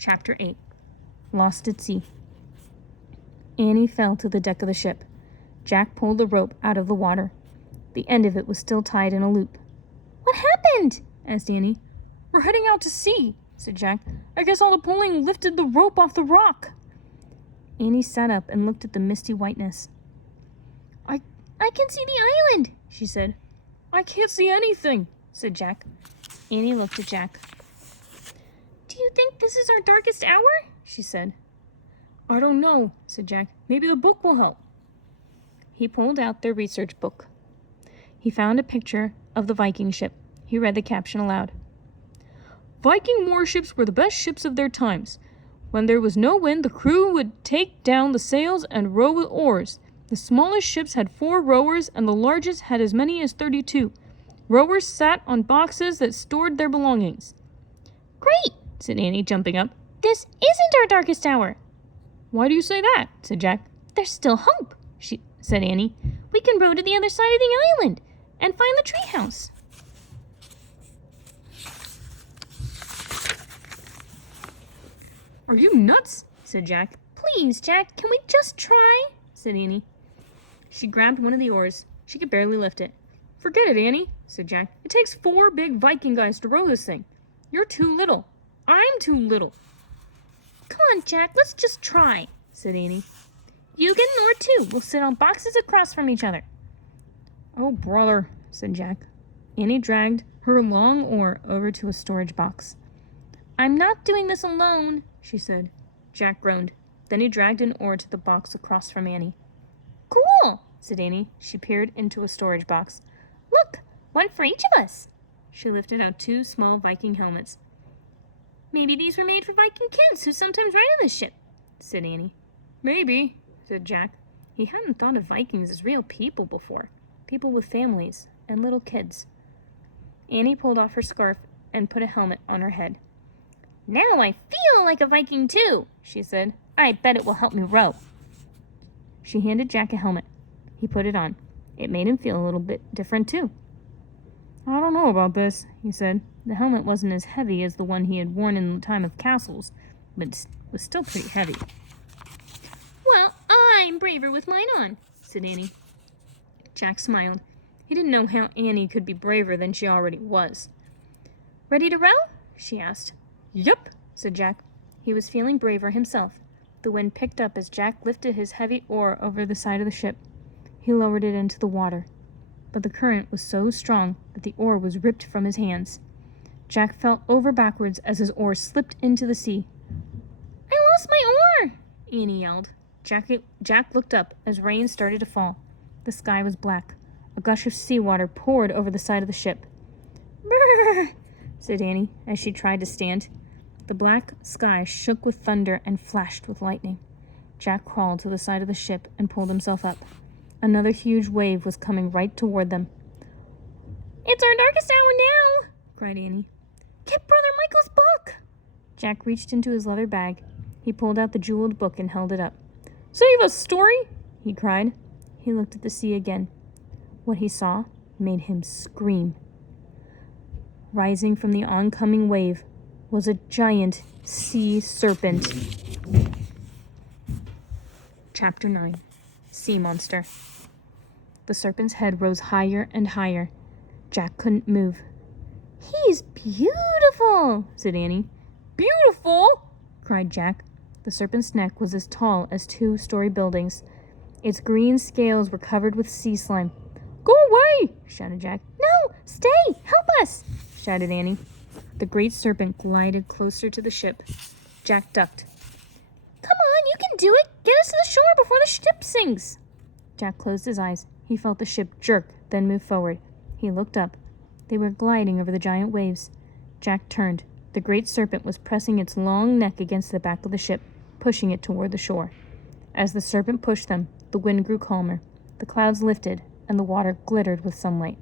Chapter 8. Lost at Sea. Annie fell to the deck of the ship. Jack pulled the rope out of the water. The end of it was still tied in a loop. "What happened?" asked Annie. "We're heading out to sea," said Jack. "I guess all the pulling lifted the rope off the rock." Annie sat up and looked at the misty whiteness. I can see the island," she said. "I can't see anything," said Jack. Annie looked at Jack. "Do you think this is our darkest hour?" she said. "I don't know," said Jack. "Maybe the book will help." He pulled out their research book. He found a picture of the Viking ship. He read the caption aloud. "Viking warships were the best ships of their times. When there was no wind, the crew would take down the sails and row with oars. The smallest ships had 4 rowers, and the largest had as many as 32. Rowers sat on boxes that stored their belongings." "Great," said Annie, jumping up. "This isn't our darkest hour." "Why do you say that?" said Jack. "There's still hope," said Annie. "We can row to the other side of the island and find the treehouse." "Are you nuts?" said Jack. "Please, Jack, can we just try?" said Annie. She grabbed one of the oars. She could barely lift it. "Forget it, Annie," said Jack. "It takes 4 big Viking guys to row this thing. You're too little. I'm too little." "Come on, Jack, let's just try," said Annie. "You get an oar too. We'll sit on boxes across from each other." "Oh, brother," said Jack. Annie dragged her long oar over to a storage box. "I'm not doing this alone," she said. Jack groaned. Then he dragged an oar to the box across from Annie. "Cool," said Annie. She peered into a storage box. "Look, one for each of us." She lifted out 2 small Viking helmets. "Maybe these were made for Viking kids who sometimes ride on this ship," said Annie. "Maybe," said Jack. He hadn't thought of Vikings as real people before. People with families and little kids. Annie pulled off her scarf and put a helmet on her head. "Now I feel like a Viking too," she said. "I bet it will help me row." She handed Jack a helmet. He put it on. It made him feel a little bit different too. "I don't know about this," he said. The helmet wasn't as heavy as the one he had worn in the time of castles, but it was still pretty heavy. "Well, I'm braver with mine on," said Annie. Jack smiled. He didn't know how Annie could be braver than she already was. "Ready to row?" she asked. "Yep," said Jack. He was feeling braver himself. The wind picked up as Jack lifted his heavy oar over the side of the ship. He lowered it into the water. But the current was so strong that the oar was ripped from his hands. Jack fell over backwards as his oar slipped into the sea. "I lost my oar!" Annie yelled. Jack looked up as rain started to fall. The sky was black. A gush of seawater poured over the side of the ship. "Brrr," said Annie as she tried to stand. The black sky shook with thunder and flashed with lightning. Jack crawled to the side of the ship and pulled himself up. Another huge wave was coming right toward them. "It's our darkest hour now!" cried Annie. "Get Brother Michael's book!" Jack reached into his leather bag. He pulled out the jeweled book and held it up. "Save us, Story!" he cried. He looked at the sea again. What he saw made him scream. Rising from the oncoming wave was a giant sea serpent. Chapter 9. Sea Monster. The serpent's head rose higher and higher. Jack couldn't move. "He's beautiful," said Annie. "Beautiful?" cried Jack. The serpent's neck was as tall as 2-story buildings. Its green scales were covered with sea slime. "Go away!" shouted Jack. "No, stay! Help us!" shouted Annie. The great serpent glided closer to the ship. Jack ducked. "Come on, you can do it! Get us to the shore before the ship sinks!" Jack closed his eyes. He felt the ship jerk, then move forward. He looked up. They were gliding over the giant waves. Jack turned. The great serpent was pressing its long neck against the back of the ship, pushing it toward the shore. As the serpent pushed them, the wind grew calmer. The clouds lifted, and the water glittered with sunlight.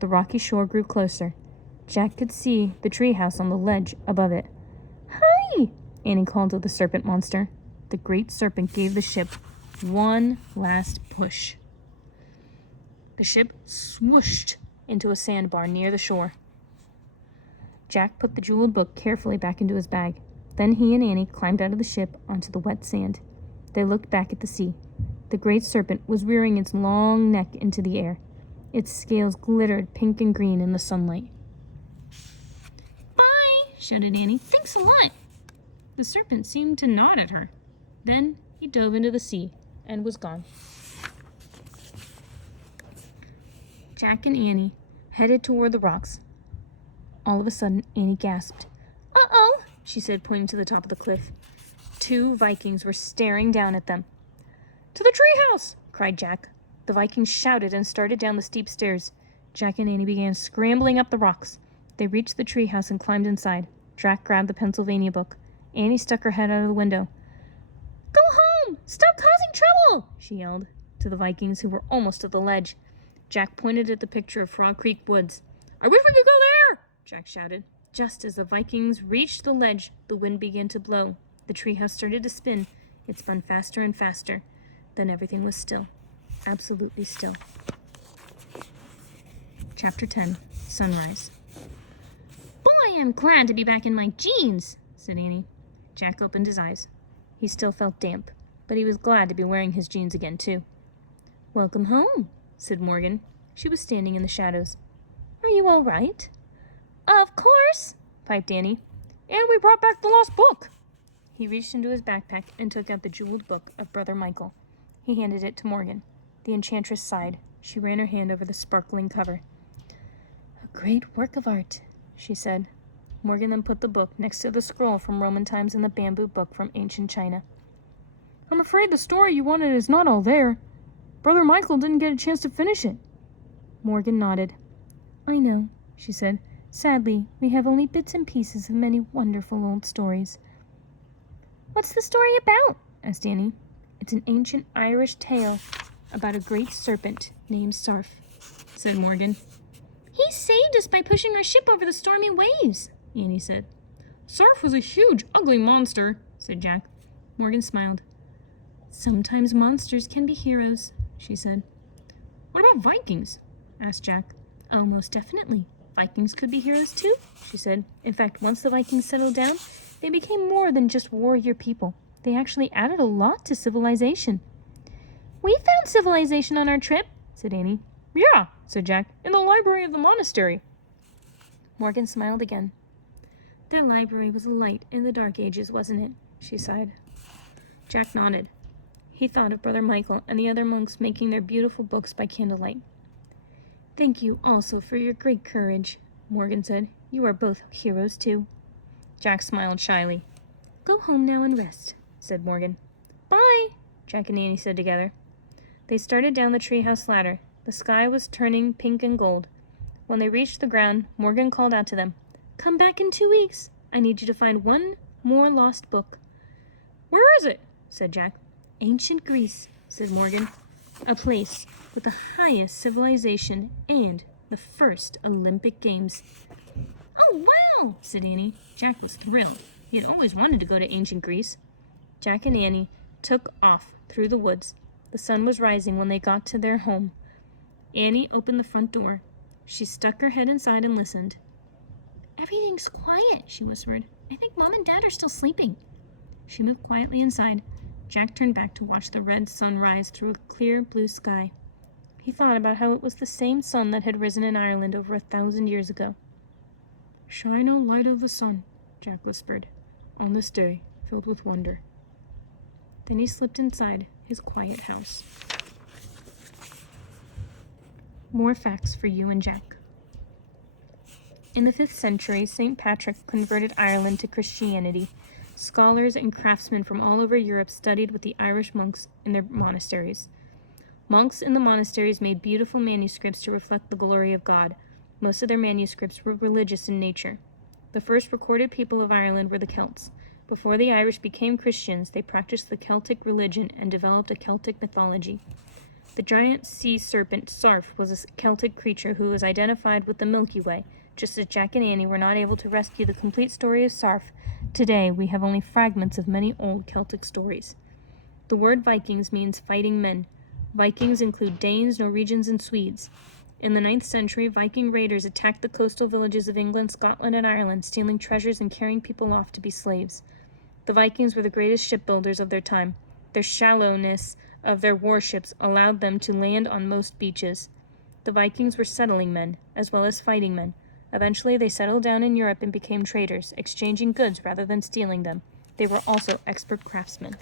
The rocky shore grew closer. Jack could see the treehouse on the ledge above it. "Hurry!" Annie called to the serpent monster. The great serpent gave the ship one last push. The ship swooshed into a sandbar near the shore. Jack put the jeweled book carefully back into his bag. Then he and Annie climbed out of the ship onto the wet sand. They looked back at the sea. The great serpent was rearing its long neck into the air. Its scales glittered pink and green in the sunlight. "Bye," shouted Annie. "Thanks a lot." The serpent seemed to nod at her. Then he dove into the sea and was gone. Jack and Annie headed toward the rocks. All of a sudden, Annie gasped. "Uh-oh," she said, pointing to the top of the cliff. 2 Vikings were staring down at them. "To the treehouse!" cried Jack. The Vikings shouted and started down the steep stairs. Jack and Annie began scrambling up the rocks. They reached the treehouse and climbed inside. Jack grabbed the Pennsylvania book. Annie stuck her head out of the window. "Go home! Stop causing trouble!" she yelled to the Vikings, who were almost at the ledge. Jack pointed at the picture of Frog Creek Woods. "I wish we could go there!" Jack shouted. Just as the Vikings reached the ledge, the wind began to blow. The treehouse started to spin. It spun faster and faster. Then everything was still. Absolutely still. Chapter 10. Sunrise. "Boy, I'm glad to be back in my jeans," said Annie. Jack opened his eyes. He still felt damp, but he was glad to be wearing his jeans again, too. "Welcome home," said Morgan. She was standing in the shadows. "Are you all right?" "Of course," piped Annie. "And we brought back the lost book." He reached into his backpack and took out the jeweled book of Brother Michael. He handed it to Morgan. The enchantress sighed. She ran her hand over the sparkling cover. "A great work of art," she said. Morgan then put the book next to the scroll from Roman times and the bamboo book from ancient China. "I'm afraid the story you wanted is not all there. Brother Michael didn't get a chance to finish it." Morgan nodded. "I know," she said. "Sadly, we have only bits and pieces of many wonderful old stories." "What's the story about?" asked Annie. "It's an ancient Irish tale about a great serpent named Sarf," said Morgan. "He saved us by pushing our ship over the stormy waves," Annie said. "Sarf was a huge, ugly monster," said Jack. Morgan smiled. "Sometimes monsters can be heroes," she said. "What about Vikings?" asked Jack. "Oh, most definitely. Vikings could be heroes too," she said. "In fact, once the Vikings settled down, they became more than just warrior people. They actually added a lot to civilization." "We found civilization on our trip," said Annie. "Yeah," said Jack, "in the library of the monastery." Morgan smiled again. "That library was a light in the dark ages, wasn't it?" she sighed. Jack nodded. He thought of Brother Michael and the other monks making their beautiful books by candlelight. "Thank you also for your great courage," Morgan said. "You are both heroes, too." Jack smiled shyly. "Go home now and rest," said Morgan. "Bye," Jack and Annie said together. They started down the treehouse ladder. The sky was turning pink and gold. When they reached the ground, Morgan called out to them, "Come back in 2 weeks. I need you to find one more lost book." "Where is it?" said Jack. "Ancient Greece," said Morgan. "A place with the highest civilization and the first Olympic Games." "Oh, wow," said Annie. Jack was thrilled. He had always wanted to go to ancient Greece. Jack and Annie took off through the woods. The sun was rising when they got to their home. Annie opened the front door. She stuck her head inside and listened. "Everything's quiet," she whispered. "I think Mom and Dad are still sleeping." She moved quietly inside. Jack turned back to watch the red sun rise through a clear blue sky. He thought about how it was the same sun that had risen in Ireland over 1,000 years ago. "Shine, O light of the sun," Jack whispered, "on this day filled with wonder." Then he slipped inside his quiet house. More facts for you and Jack. In the 5th century, St. Patrick converted Ireland to Christianity. Scholars and craftsmen from all over Europe studied with the Irish monks in their monasteries. Monks in the monasteries made beautiful manuscripts to reflect the glory of God. Most of their manuscripts were religious in nature. The first recorded people of Ireland were the Celts. Before the Irish became Christians, they practiced the Celtic religion and developed a Celtic mythology. The giant sea serpent Sarf was a Celtic creature who was identified with the Milky Way. Just as Jack and Annie were not able to rescue the complete story of Sarf, today we have only fragments of many old Celtic stories. The word Vikings means fighting men. Vikings include Danes, Norwegians, and Swedes. In the 9th century, Viking raiders attacked the coastal villages of England, Scotland, and Ireland, stealing treasures and carrying people off to be slaves. The Vikings were the greatest shipbuilders of their time. Their shallowness of their warships allowed them to land on most beaches. The Vikings were settling men, as well as fighting men. Eventually, they settled down in Europe and became traders, exchanging goods rather than stealing them. They were also expert craftsmen.